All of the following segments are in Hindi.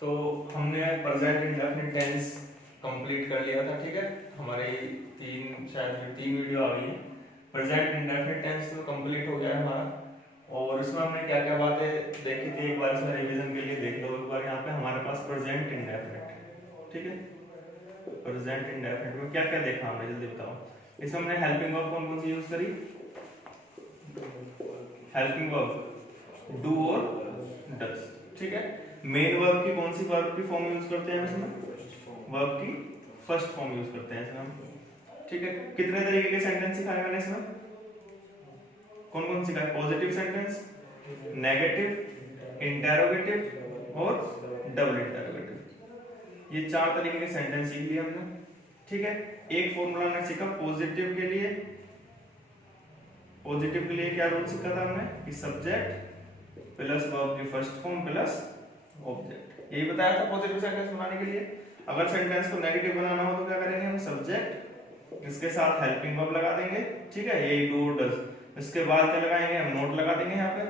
तो हमने प्रेजेंट इंडेफिनिट टेंस कंप्लीट कर लिया था, ठीक है। हमारे तीन वीडियो आ गई है। प्रेजेंट इंडेफिनिट टेंस तो कंप्लीट हो गया है हमारा, और इसमें हमने क्या क्या बातें देखी थी एक बार इसमें रिवीजन के लिए देख लो एक बार। यहाँ पे हमारे पास प्रेजेंट इंडेफिनिट, ठीक है। प्रेजेंट इंडेफिनिट में क्या क्या देखा हमने, जल्दी बताओ। इसमें हमने हेल्पिंग वर्ब कौन कौन सी यूज करी? हेल्पिंग वर्ब डू और डज, ठीक है। मेन वर्ब की कौन सी वर्ब की फॉर्म यूज करते हैं इसमें? वर्ब की फर्स्ट फॉर्म यूज करते हैं इसमें हम, ठीक है। कितने तरीके के सेंटेंस सिखाए मैंने इसमें? कौन कौन सिखाए? पॉजिटिव सेंटेंस, नेगेटिव, इंटेरोगेटिव और डबल इंटेरोगेटिव। ये 4 तरीके के सेंटेंस सीख लिए हमने, ठीक है। एक फॉर्मूला हमने सीखा पॉजिटिव के लिए। पॉजिटिव के लिए क्या रूल सीखा था हमने कि सब्जेक्ट प्लस वर्ब की फर्स्ट फॉर्म प्लस ऑब्जेक्ट, यही बताया था पॉजिटिव सेंटेंस बनाने के लिए। अगर सेंटेंस को नेगेटिव बनाना हो तो क्या करेंगे हम? सब्जेक्ट इसके साथ हेल्पिंग वर्ब लगा देंगे, ठीक है, यही डू और डज। इसके बाद क्या लगाएंगे हम? नोट लगा देंगे यहाँ पे,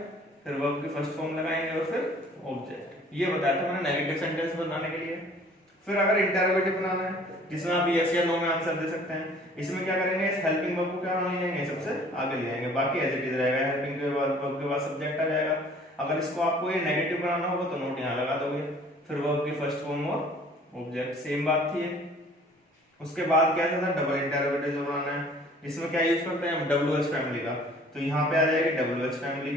फिर वर्ब की फर्स्ट फॉर्म लगाएंगे और फिर ऑब्जेक्ट। ये बताया था मैंने नेगेटिव सेंटेंस बनाने के लिए। फिर अगर इंटरोगेटिव बनाना है जिसमें आप यस या नो में आंसर दे सकते हैं, इसमें क्या करेंगे? इस हेल्पिंग वर्ब को क्या ले जाएंगे? सबसे आगे ले जाएंगे, बाकी एज इट इज रहेगा। हेल्पिंग के बाद वर्ब के बाद सब्जेक्ट आ जाएगा। अगर इसको आपको ये नेगेटिव बनाना होगा तो नोट यहाँ लगा दोगे, फिर वर्ब की फर्स्ट फॉर्म और ऑब्जेक्ट, सेम बात थी। उसके बाद क्या था? डबल इंटरोगेटिव जो बनाना है, इसमें क्या यूज करते हैं हम? WH फैमिली का। तो यहाँ पे आ जाएगी WH फैमिली,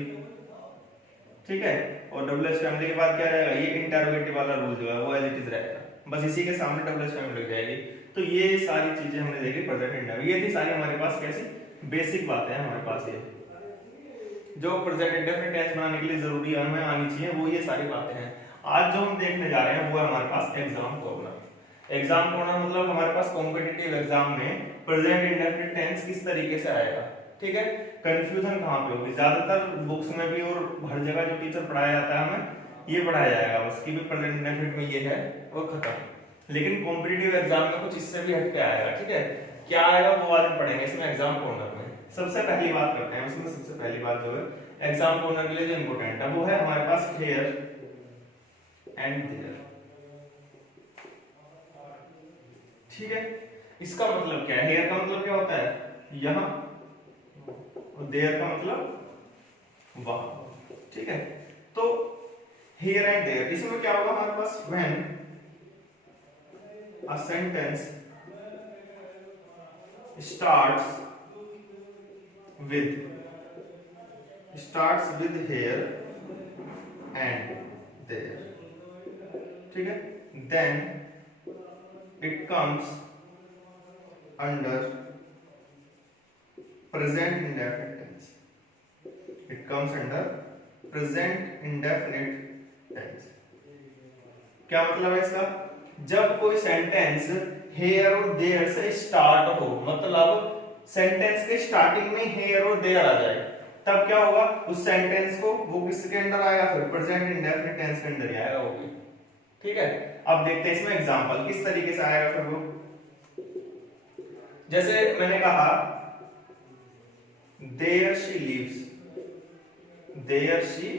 ठीक है। और WH फैमिली के बाद क्या रहेगा? ये इंटरोगेटिव वाला रूल जो है वो एज इट इज रहेगा, बस इसी के सामने WH फैमिली लग जाएगी। तो ये सारी चीजें हमने देखी प्रेजेंट इंडेफिनिट। ये थी सारी हमारे पास कैसी बेसिक बातें हैं हमारे पास, ये जो प्रेजेंट इंडेफिनिट टेंस बनाने के लिए जरूरी है हमें आनी चाहिए, वो ये सारी बातें हैं। आज जो हम देखने जा रहे हैं वो है हमारे पास एग्जाम कॉर्नर। एग्जाम कॉर्नर मतलब हमारे पास कॉम्पिटिटिव एग्जाम में प्रेजेंट इंडेफिनिट टेंस किस तरीके से आएगा, ठीक है। कंफ्यूजन कहाँ पे होगी? ज्यादातर बुक्स में भी और हर जगह जो टीचर पढ़ाया जाता है हमें ये पढ़ाया जाएगा बस कि भी प्रेजेंट इंडेफिनिट में ये है वो खत्म। लेकिन कॉम्पिटिटिव एग्जाम में कुछ इससे भी हटके आएगा, ठीक है। क्या आएगा वो आज हम पढ़ेंगे इसमें एग्जाम कॉर्नर में। सबसे पहली बात करते हैं इसमें, सबसे पहली बात जो है एग्जाम कॉर्नर के लिए जो इंपॉर्टेंट है वो है हमारे पास हियर एंड देयर, ठीक है। इसका मतलब क्या है? हेयर का मतलब क्या होता है? यहां, और देयर का मतलब वहां, ठीक है। तो हियर एंड देयर, इसमें क्या होगा हमारे पास? When a sentence starts with here and there, ठीक है, then it comes under present indefinite tense. It comes under present indefinite tense. क्या मतलब है इसका? जब कोई सेंटेंस हेयर और देयर से स्टार्ट हो, मतलब सेंटेंस के स्टार्टिंग में हेयर और देयर आ जाए, तब क्या होगा? उस सेंटेंस को वो किसके अंदर आएगा? फिर प्रेजेंट इंडेफिनिट टेंस के अंदर ही आएगा वो भी, ठीक है। अब देखते हैं इसमें एग्जांपल किस तरीके से आएगा फिर वो। जैसे मैंने कहा there she lives, there she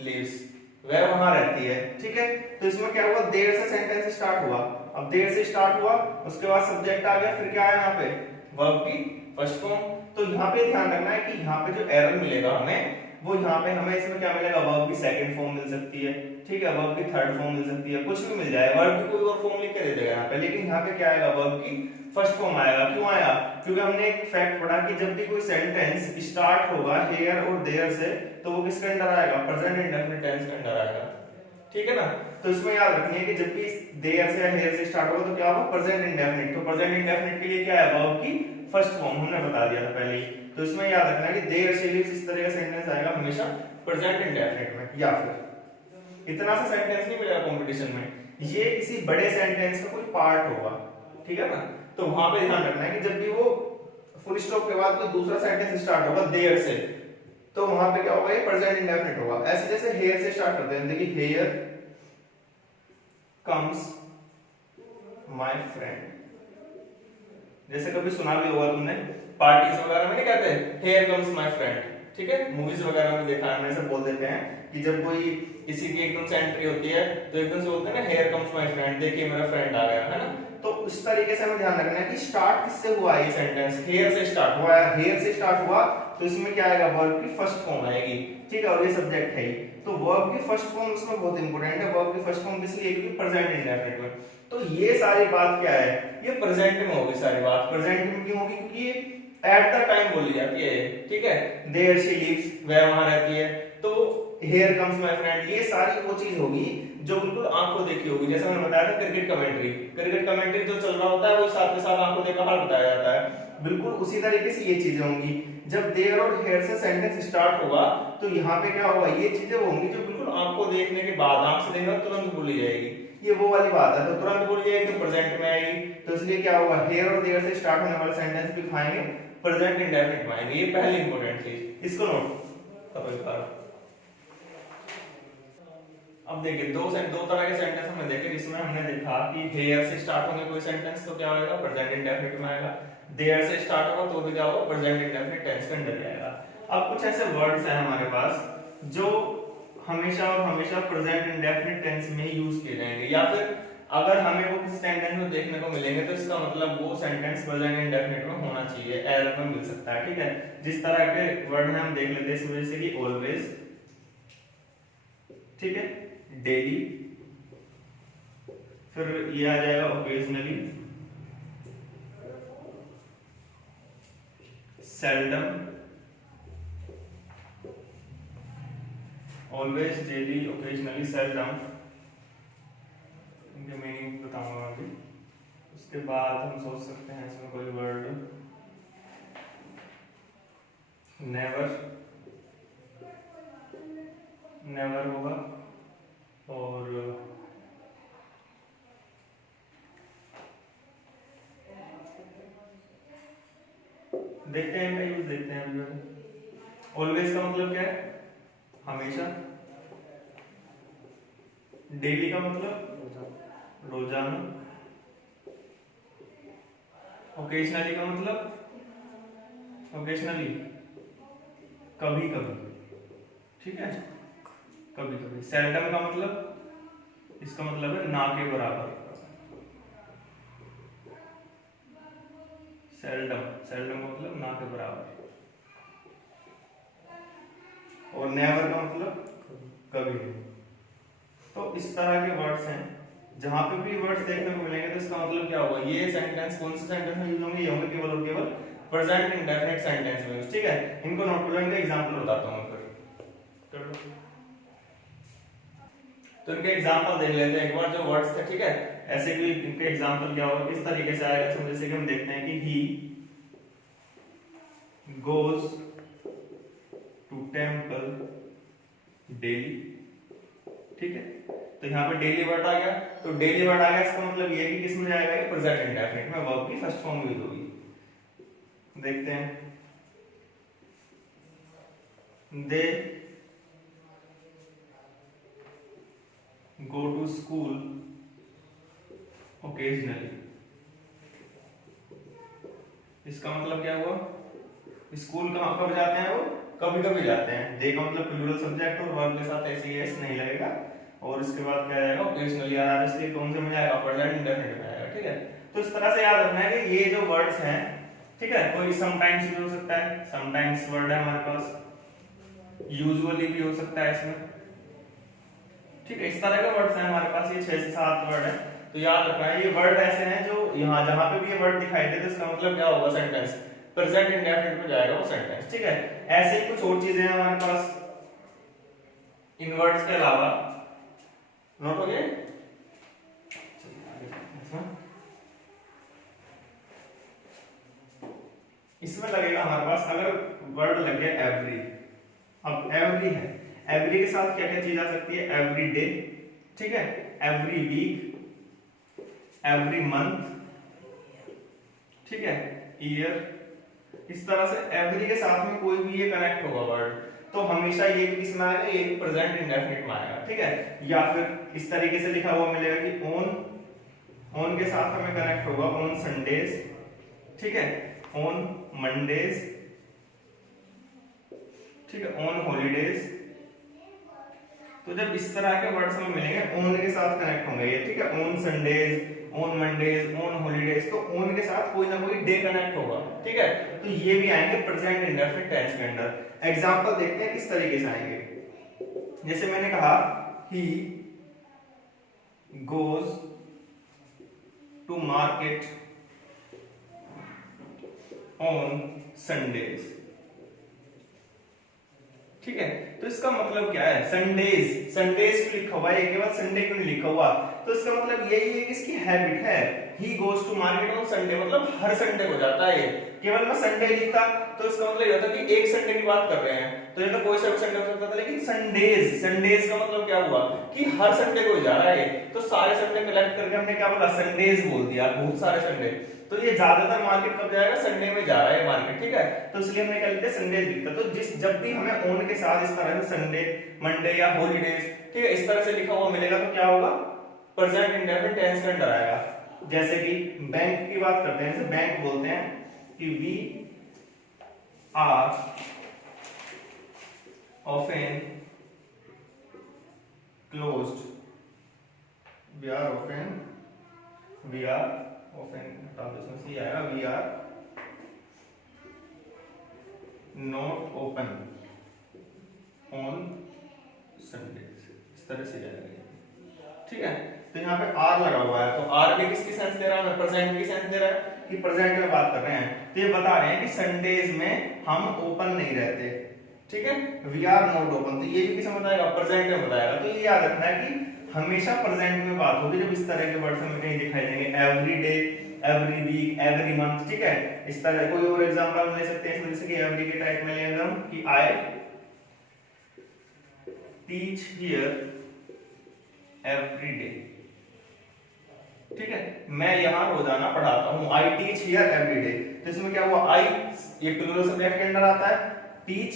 lives, वह वहां रहती है, ठीक है। तो इसमें क्या हुआ? देर से सेंटेंस स्टार्ट हुआ। अब देर से स्टार्ट हुआ, उसके बाद सब्जेक्ट आ गया, फिर क्या आया यहाँ पे? वर्ब की फर्स्ट फॉर्म। तो यहाँ पे ध्यान रखना है कि यहाँ पे जो एरर मिलेगा हमें, वो यहाँ पे हमें इसमें क्या मिलेगा? वर्ब की सेकंड फॉर्म मिल सकती है, ठीक है, वर्ब की थर्ड फॉर्म मिल सकती है, कुछ भी मिल जाए, वर्ब की कोई और फॉर्म लिख के दे देगा यहाँ पे, लेकिन यहाँ पे क्या आएगा? वर्ब की फर्स्ट फॉर्म आएगा। क्यों आया? क्योंकि हमने एक फैक्ट पढ़ा कि जब भी कोई सेंटेंस स्टार्ट होगा हेयर और देयर से तो वो किसके अंदर आएगा? प्रेजेंट इंडेफिनिट टेंस के अंदर आएगा, ठीक है ना। तो इसमें याद रखनी है कि जब भी देयर से या हेयर से स्टार्ट होगा तो क्या होगा? Present indefinite. तो प्रेजेंट इंडेफिनिट के लिए क्या है? वर्ब की फर्स्ट फॉर्म हमने बता दिया था पहले ही। तो इसमें याद रखना है कि देयर से लिव्स इस तरह का सेंटेंस आएगा हमेशा प्रेजेंट इंडेफिनिट में। या फिर इतना सा सेंटेंस नहीं मिलेगा कंपटीशन में, ये किसी बड़े सेंटेंस का कोई पार्ट होगा, ठीक है ना। तो वहां पे ध्यान रखना है कि जब भी वो फुल स्टॉप के बाद कोई दूसरा सेंटेंस स्टार्ट होगा देयर से, तो वहां पे क्या होगा? ये प्रेजेंट इंडेफिनिट होगा। ऐसे जैसे हेयर से स्टार्ट करते हैं, देखिए हेयर कम्स माय फ्रेंड, जैसे कभी सुना भी होगा तुमने पार्टीज वगैरह में नहीं कहते हेयर कम्स माय फ्रेंड, ठीक है, मूवीज वगैरह में देखा है, ऐसे बोल देते हैं कि जब कोई किसी की एकदम से एंट्री होती है तो एकदम से बोलते हैं ना, हियर कम्स माय फ्रेंड, देखिए मेरा फ्रेंड आ गया, है ना। तो उस तरीके से हमें ध्यान रखना है कि स्टार्ट किससे हुआ है ये सेंटेंस, हेयर से स्टार्ट हुआ है, हेयर से स्टार्ट हुआ तो इसमें क्या आएगा, वर्ब की फर्स्ट फॉर्म आएगी, ठीक है, और ये सब्जेक्ट है ही, तो वर्ब की फर्स्ट फॉर्म इसमें बहुत इंपॉर्टेंट है। वर्ब की फर्स्ट फॉर्म किस लिए, क्योंकि प्रेजेंट इंडेफिनिट में, तो ये सारी बात क्या है, ये प्रेजेंट में होगी सारी बात। प्रेजेंट में क्यों होगी, क्योंकि ये एट द टाइम बोली जाती है, ठीक है, देयर शी लिव्स, वह वहां रहती है, तो हियर कम्स माय फ्रेंड, ये सारी वो चीज होगी जो बिल्कुल आंखों देखी होगी। जैसे मैंने बताया था क्रिकेट कमेंट्री जो चल रहा होता है वो साथ के साथ आंखों देखा हाल बताया जाता है, बिल्कुल उसी तरीके से ये चीजें होंगी। जब देयर और हियर से सेंटेंस स्टार्ट होगा तो यहाँ पे क्या होगा, ये चीजें होंगी जो बिल्कुल आंखों देखने के बाद, आंख से देखना तुरंत बोली जाएगी, ये वो वाली बात है, तो तुरंत बोली जाएगी तो प्रेजेंट में आएगी, तो इसलिए क्या होगा, हियर और देयर से स्टार्ट होने वाले सेंटेंस भी खाएंगे प्रेजेंट इंडेफिनिट में आएंगे। ये पहली इंपॉर्टेंट चीज, इसको नोट करो एक बार। अब देखिए दो तरह के सेंटेंस हमने देखे, जिसमें हमने देखा कि हेयर से स्टार्ट होंगे कोई सेंटेंस तो क्या होगा, प्रेजेंट इंडेफिनिट में आएगा, देयर से स्टार्ट होगा तो भी क्या होगा, प्रेजेंट इंडेफिनिट टेंस के अंदर आएगा। अब कुछ ऐसे वर्ड्स हैं हमारे पास जो हमेशा और हमेशा प्रेजेंट इंडेफिनिट टेंस में ही यूज किए जाएंगे, या फिर अगर हमें वो किसी सेंटेंस में देखने को मिलेंगे तो इसका मतलब वो सेंटेंस प्रेजेंट इंडेफिनिट में होना चाहिए, एरर में मिल सकता है, ठीक है। जिस तरह के वर्ड हैं हम देख लेते हैं इसमें, जैसे कि ऑलवेज, ठीक है, डेली, फिर ये आ जाएगा occasionally, seldom, always, daily, occasionally, seldom, इनके मीनिंग बताऊंगा अभी। उसके बाद हम सोच सकते हैं इसमें कोई वर्ड, नेवर, नेवर होगा, और देखते हैं इनका यूज, देखते हैं अभी। ऑलवेज का मतलब क्या है, हमेशा, डेली का मतलब रोजाना, ओकेजनली का मतलब ओकेजनली कभी कभी, ठीक है, कभी कभी। सेल्डम का मतलब, इसका मतलब है ना के बराबर, सेल्डम, सेल्डम मतलब ना के बराबर, और नेवर का मतलब कभी नहीं। तो इस तरह के वर्ड्स हैं, जहां पे भी वर्ड्स देखने को मिलेंगे तो इसका मतलब क्या होगा, ये सेंटेंस कौन से सेंटेंस में यूज होंगे, ये होंगे केवल और केवल प्रेजेंट इंडेफिनिट सेंटेंस में, ठीक है। इनको नोट कर लो, इनका एग्जांपल बताता हूं फिर। तो इनके एग्जांपल देख लेते हैं एक बार, जो वर्ड्स थे, ठीक है, ऐसे भी इनके एग्जांपल क्या होगा, किस तरीके से आएगा। तो जैसे कि हम देखते हैं कि he goes to temple daily, ठीक है, तो यहाँ पे डेली वर्ड आ गया, तो डेली वर्ड आ गया, इसका मतलब ये है कि किसमें जाएगा, ये प्रेजेंट इंडेफिनिट में वर्ब की फर्स्ट फॉर्म यूज होगी। देखते हैं, दे गो टू स्कूल ओकेजनली, इसका मतलब क्या हुआ, स्कूल कहाँ कब जाते हैं, वो कभी कभी जाते हैं। दे का मतलब प्लूरल सब्जेक्ट और वर्ब के साथ ऐसे एस नहीं लगेगा, और इसके बाद क्या आएगा, ओकेजनली आ रहा है, इसलिए कौन से में आएगा, प्रेजेंट इंडेफिनिट में आएगा, ठीक है। तो इस तरह से याद रखना है कि ये जो वर्ड्स हैं, ठीक है, कोई समटाइम्स भी हो सकता है, समटाइम्स वर्ड है हमारे पास, यूजुअली भी हो सकता है इसमें, ठीक है। इस तरह के वर्ड्स हैं हमारे पास, ये 6 से 7 वर्ड है, तो याद रखना है ये वर्ड ऐसे हैं जो यहाँ जहां पे भी ये वर्ड दिखाई दे तो इसका मतलब क्या होगा, सेंटेंस प्रेजेंट इंडेफिनिट में जाएगा वो सेंटेंस, ठीक है। ऐसे ही कुछ और चीजें हैं हमारे पास इन वर्ड्स के अलावा, नोट हो गए। इसमें लगेगा हमारे पास, अगर वर्ड लग गया एवरी, अब एवरी है, एवरी के साथ क्या क्या चीज आ सकती है, एवरी डे, ठीक है, एवरी वीक, एवरी मंथ, ठीक है, ईयर। इस तरह से एवरी के साथ में कोई भी ये कनेक्ट होगा वर्ड, तो हमेशा ये भी किसमें आएगा, ये भी प्रेजेंट इंडेफिनिट में आएगा, ठीक है। या फिर इस तरीके से लिखा हुआ मिलेगा कि ऑन के साथ हमें कनेक्ट होगा ऑन संडेज, ठीक है, ऑन मंडेज, ठीक है, ऑन हॉलीडेज। तो जब इस तरह के वर्ड्स हमें मिलेंगे ऑन के साथ कनेक्ट होंगे ये, ठीक है, on Sundays, on Mondays, on holidays, तो ऑन के साथ कोई ना कोई डे कनेक्ट होगा, ठीक है, तो ये भी आएंगे प्रेजेंट इंडेफिनिट टेंस के अंदर। एग्जांपल देखते हैं किस तरीके से आएंगे। जैसे मैंने कहा he goes to market on Sundays, ठीक है, तो इसका मतलब क्या है, संडेज, संडेज क्यों लिखा हुआ है, केवल संडे क्यों नहीं लिखा हुआ, तो इसका मतलब यही है कि इसकी हैबिट है, he goes to market on Sunday, मतलब हर संडे को जाता है। केवल मैं संडे लिखता तो इसका मतलब ये होता कि एक संडे की बात कर रहे हैं, तो ये तो कोई सा भी संडे हो सकता था, लेकिन संडेज, संडेज का मतलब क्या हुआ कि हर संडे को जा रहा है, तो सारे संडे कलेक्ट करके हमने क्या बोला, संडेज बोल दिया, बहुत सारे संडे, तो ये ज्यादातर मार्केट कब जाएगा, संडे में जा रहा है मार्केट, ठीक है, तो इसलिए हमने क्या लिखा है, संडेज लिखता। तो जिस जब भी हमें ऑन के साथ इस तरह से संडे, मंडे या हॉलीडेज, ठीक है, इस तरह से लिखा हुआ मिलेगा तो क्या होगा, प्रेजेंट इंडेफिनिट टेंस के अंदर आएगा। जैसे कि बैंक की बात करते हैं, जैसे बैंक बोलते हैं कि we are often closed, we are often हटा दो, इसमें सी आएगा, we are not open on Sundays, इस तरह से जाएगा, ठीक है। तो यहाँ पे आर लगा हुआ है, तो आर भी किसकी सेंस दे रहा है, प्रेजेंट की सेंस दे रहा है कि प्रेजेंट में बात कर रहे हैं, तो ये बता रहे हैं कि संडेज में हम ओपन नहीं रहते, ठीक है, वी आर नॉट ओपन, तो ये भी किसमें बताएगा, प्रेजेंट में बताएगा। तो ये याद रखना है कि हमेशा प्रेजेंट में बात होगी जब इस तरह के वर्ड्स हमें कहीं दिखाई देंगे, every day, every week, every month, ठीक है, इस तरह। कोई और एग्जांपल हम ले सकते हैं इसमें, जैसे कि एवरी के टाइप में लेंगे हम कि I teach here every day, ठीक है, मैं यहाँ रोजाना पढ़ाता हूँ, I teach here every day, तो इसमें क्या हुआ, आई ये प्लूरल सब्जेक्ट के अंदर आता है, टीच,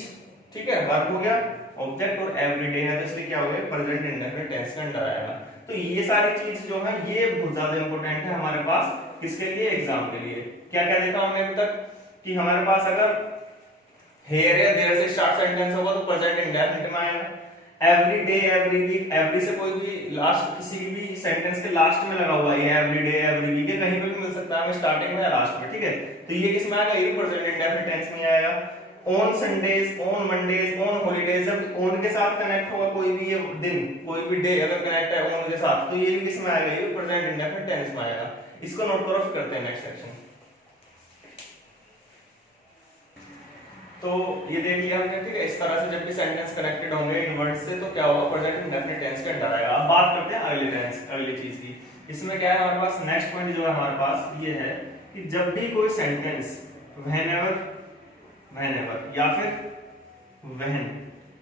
ठीक है, वर्ब हो गया, ऑब्जेक्ट, और एवरीडे है, तो इसलिए क्या हो गया, प्रेजेंट इंडेफिनिट टेंस के अंदर आएगा। तो ये सारी चीज जो है ये बहुत ज्यादा इंपॉर्टेंट है हमारे पास, किसके लिए, एग्जाम के लिए। क्या क्या देखा हमने अभी तक कि हमारे पास अगर हेयर या देयर से स्टार्ट सेंटेंस होगा तो प्रेजेंट इंडेफिनिट में आएगा, every day, every week, every से कोई भी लास्ट किसी भी सेंटेंस के लास्ट में लगा हुआ है, एवरी डे, एवरी वीक, कहीं पे भी मिल सकता है हमें, स्टार्टिंग में या लास्ट में, ठीक है, तो ये किसमें आएगा, ये प्रेजेंट इंडेफिनिट टेंस में आएगा। On Sundays, on Mondays, on holidays, जब ऑन के साथ कनेक्ट होगा कोई भी ये दिन, कोई भी डे अगर कनेक्ट है ऑन के साथ, तो ये भी किसमें आएगा, ये प्रेजेंट इंडेफिनिट टेंस में आएगा। इसको नोट करो, फिर करते हैं नेक्स्ट सेक्शन। तो ये देख लिया हमने, ठीक है, इस तरह से जब भी सेंटेंस कनेक्टेड होंगे इन वर्ड्स से तो क्या होगा, प्रेजेंट इंडेफिनिट टेंस के अंदर आएगा। अब बात करते हैं अगले टेंस, अगली चीज की। इसमें क्या है हमारे पास, नेक्स्ट पॉइंट जो है हमारे पास ये है कि जब भी कोई सेंटेंस व्हेनेवर या फिर व्हेन,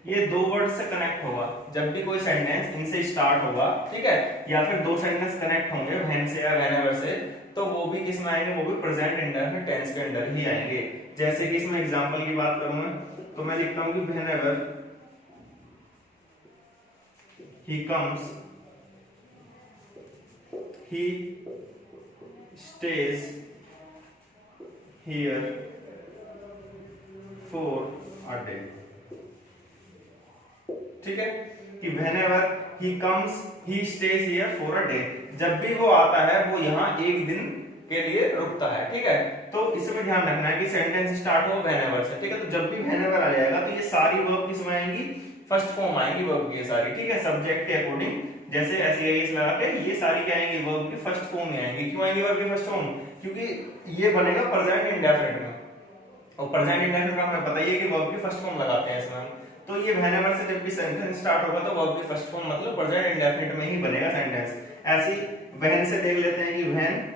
ये दो वर्ड से कनेक्ट होगा, जब भी कोई सेंटेंस इनसे स्टार्ट होगा, ठीक है, या फिर दो सेंटेंस कनेक्ट होंगे व्हेन से या व्हेनेवर से, तो वो भी किसमें आएंगे, वो भी प्रेजेंट इंडेफिनिट टेंस के अंदर ही आएंगे। जैसे कि इसमें एग्जांपल की बात करूं मैं, तो मैं लिखता हूं कि whenever he comes, he stage here for a day, ठीक है, कि whenever he comes he stays here for a day, जब भी वो आता है वो यहाँ एक दिन के लिए रुकता है, ठीक है। तो इसमें ध्यान रखना है कि सेंटेंस स्टार्ट हो whenever से, ठीक है, तो जब भी whenever आ जाएगा तो ये सारी वर्ब किसमें आएंगी, फर्स्ट फॉर्म आएंगी वर्ब की, ये सारी, ठीक है, सब्जेक्ट के अकॉर्डिंग, जैसे एस लगा के ये सारी क्या आएंगी, वर्ब की फर्स्ट फॉर्म में आएंगी। क्यों आएंगी वर्ब की फर्स्ट फॉर्म, क्योंकि ये बनेगा प्रेजेंट इंडेफिनिट में, और प्रेजेंट इंडेफिनिट में हमें पता ही है कि वर्ब की फर्स्ट फॉर्म लगाते हैं इसमें, तो ये व्हेनेवर से जब भी सेंटेंस स्टार्ट होगा तो वर्ब की फर्स्ट फॉर्म मतलब प्रेजेंट इंडेफिनिट में ही बनेगा सेंटेंस। ऐसे व्हेन से देख लेते हैं कि when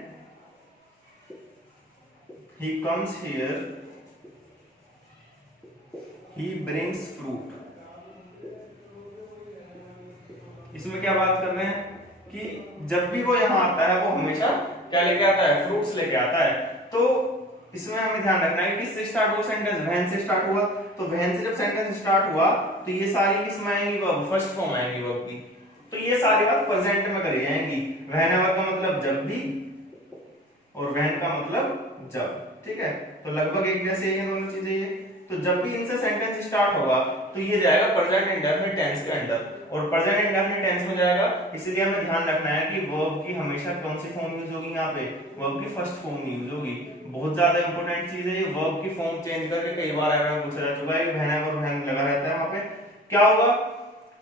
he comes here he brings fruit, इसमें क्या बात कर रहे हैं कि जब भी वो यहाँ आता है वो हमेशा क्या लेके आता है, फ्रूट्स लेके आता है। तो इसमें हमें ध्यान रखना है कि किससे स्टार्ट हुआ सेंटेंस, व्हेन से स्टार्ट हुआ, तो व्हेन से जब सेंटेंस स्टार्ट हुआ तो ये सारी किसमें आएंगी, वर्ब फर्स्ट फॉर्म आएंगी वर्ब की, तो ये सारी बात प्रेजेंट में करी जाएंगी। व्हेनेवर का मतलब जब भी, और व्हेन का मतलब जब, ठीक है, तो लगभग एक जैसे ही दोनों चीजें ये, तो जब भी इनसे सेंटेंस स्टार्ट होगा तो ये जाएगा प्रेजेंट इंडेफिनिट टेंस के अंदर, और प्रेजेंट इंडेफिनिट टेंस में जाएगा। इसलिए हमें ध्यान रखना है कि वर्ब की हमेशा कौन सी फॉर्म यूज होगी, यहाँ पे वर्ब की फर्स्ट फॉर्म यूज होगी। बहुत ज्यादा इंपॉर्टेंट चीज है ये, वर्ब की फॉर्म चेंज करके कई बार एरर पूछा जा चुका है, व्हेनेवर व्हेन लगा रहता है वहां पे। क्या होगा,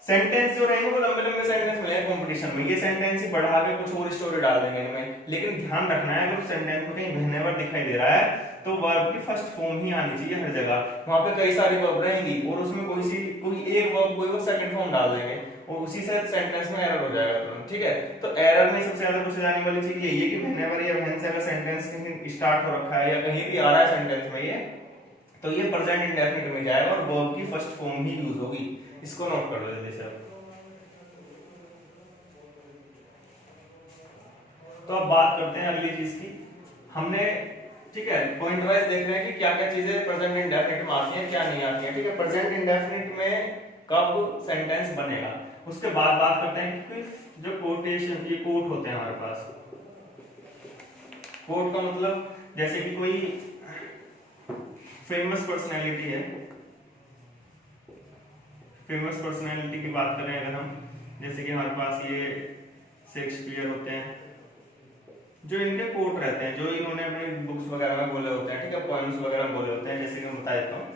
सेंटेंस जो रहेंगे वो लंबे लंबे सेंटेंस मिलेंगे कंपटीशन में, ये सेंटेंस ही बढ़ा के कुछ और स्टोरी डाल देंगे इनमें। लेकिन ध्यान रखना है अगर सेंटेंस में कहीं व्हेनेवर दिखाई दे रहा है तो वर्ब की फर्स्ट फॉर्म ही आनी चाहिए हर जगह। वहां पे कई सारी वर्ब रहेंगी और उसमें कोई एक वर्ब कोई वो सेकंड फॉर्म डाल देंगे और उसी से सेंटेंस में एरर हो जाएगा तुरंत, ठीक है। तो एरर में सबसे ज्यादा पूछे जाने वाली चीज यही है कि व्हेनेवर या व्हेन से अगर सेंटेंस कहीं स्टार्ट हो रखा है या कहीं भी आ रहा है सेंटेंस में ये, तो ये प्रेजेंट इंडेफिनिट में जाएगा और वर्ब की फर्स्ट फॉर्म ही यूज होगी। इसको नोट कर लो जल्दी से। तो अब बात करते हैं अगली चीज की। हमने, ठीक है, पॉइंट वाइज देख रहे हैं कि क्या क्या चीजें प्रेजेंट इंडेफिनिट में आती हैं क्या नहीं आती हैं, ठीक है। प्रेजेंट इंडेफिनिट में कब सेंटेंस बनेगा, उसके बाद बात करते हैं कि जो कोटेशन, ये कोट होते हैं हमारे पास। कोट का मतलब जैसे कि कोई फेमस पर्सनैलिटी है, फेमस पर्सनैलिटी की बात करें अगर हम, जैसे कि हमारे पास ये शेक्सपियर होते हैं, जो इनके कोट रहते हैं, जो इन्होंने अपनी बुक्स वगैरह में बोले होते हैं, ठीक है, पोएम्स वगैरह बोले होते हैं। जैसे कि मैं बता देता हूँ,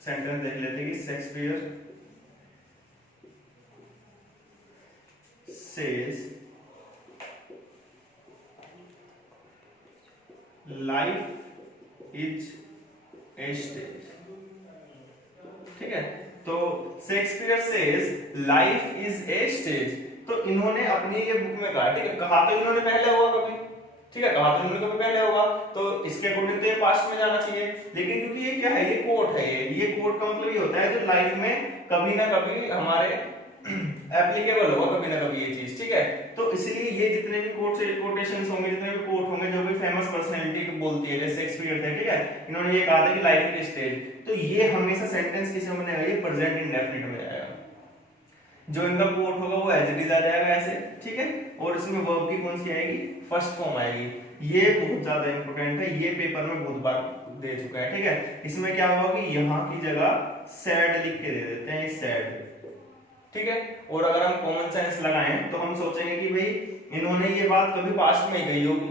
सेंटेंस देख लेते हैं कि Shakespeare says life is a stage, ठीक है। तो Shakespeare says life is a stage, तो इन्होंने अपनी ये बुक में कहा, ठीक है। कहा तो इन्होंने पहले होगा कभी, ठीक है, कहा तो इन्होंने कभी पहले होगा, तो इसके अकॉर्डिंग तो ये पास्ट में जाना चाहिए। लेकिन क्योंकि ये क्या है, ये कोट है, ये कोट का मतलब ये होता है जो लाइफ में कभी ना कभी हमारे एप्लीकेबल होगा कभी ना कभी ये चीज, ठीक है। तो इसलिए ये जितने भी कोटेशंस होंगे, जितने भी कोट होंगे, जो भी फेमस पर्सनैलिटी बोलती है, जैसे शेक्सपियर थे, ठीक है, इन्होंने ये कहा था कि लाइफ इज स्टेज, तो ये हमेशा सेंटेंस किस में बनेगा, ये प्रेजेंट इंडेफिनिट में जाएगा। जो इनका कोट होगा वो एज इट इज आ जाएगा ऐसे, ठीक है। और इसमें वर्ब की कौन सी आएगी, फर्स्ट फॉर्म आएगी। ये बहुत ज्यादा इंपॉर्टेंट है, ये पेपर में बहुत बार दे चुका है, ठीक है। इसमें क्या होगा कि यहाँ की जगह सैड लिख के दे देते हैं, सैड, ठीक है। और अगर हम कॉमन सेंस लगाएं तो हम सोचेंगे कि भाई इन्होंने ये बात कभी पास्ट में कही होगी,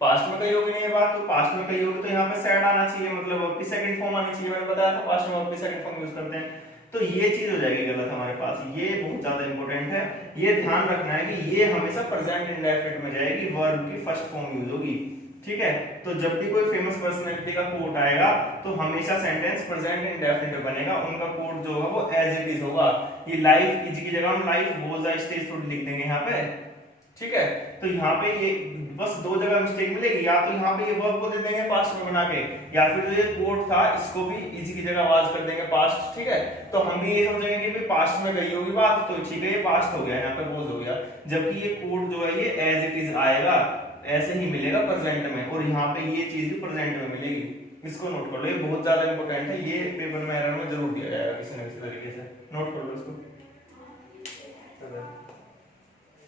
पास्ट में कही होगी नहीं ये बात, तो पास्ट में कही होगी तो यहाँ पे सैड आना चाहिए, मतलब वर्ब की सेकंड फॉर्म आनी चाहिए। मैंने बताया था पास्ट में वर्ब की सेकंड फॉर्म यूज करते हैं, तो ये चीज हो जाएगी गलत हमारे पास। ये बहुत ज्यादा इंपॉर्टेंट है, ये ध्यान रखना है कि ये हमेशा प्रेजेंट इंडेफिनिट में जाएगी, वर्ब की फर्स्ट फॉर्म यूज होगी, ठीक है। तो जब भी कोई फेमस पर्सनैलिटी का कोट आएगा तो हमेशा सेंटेंस प्रेजेंट इंडेफिनिट में बनेगा, उनका कोट जो होगा वो एज इट इज होगा। ये लाइफ इज की जगह हम life was a stage food लिख देंगे यहाँ पे, ठीक है। तो यहाँ पे ये बस दो जगह मिस्टेक मिलेगी, या तो यहाँ पे ये वर्ब को दे देंगे पास्ट में बना के, या फिर जो ये कोट था इसको भी इज की जगह आवाज कर देंगे पास्ट, ठीक है। तो हम भी ये समझेंगे कि भाई पास्ट में गई होगी बात, तो ठीक है ये पास्ट हो गया, यहाँ पे वॉज हो गया, जबकि ये कोट जो है ये एज इट इज आएगा, ऐसे ही मिलेगा प्रेजेंट में, और यहाँ पे ये चीज भी प्रेजेंट में मिलेगी। इसको नोट कर लो, ये बहुत ज्यादा इंपॉर्टेंट है, ये पेपर में एरर में जरूर दिया जाएगा किसी न किसी तरीके से, नोट कर लो इसको।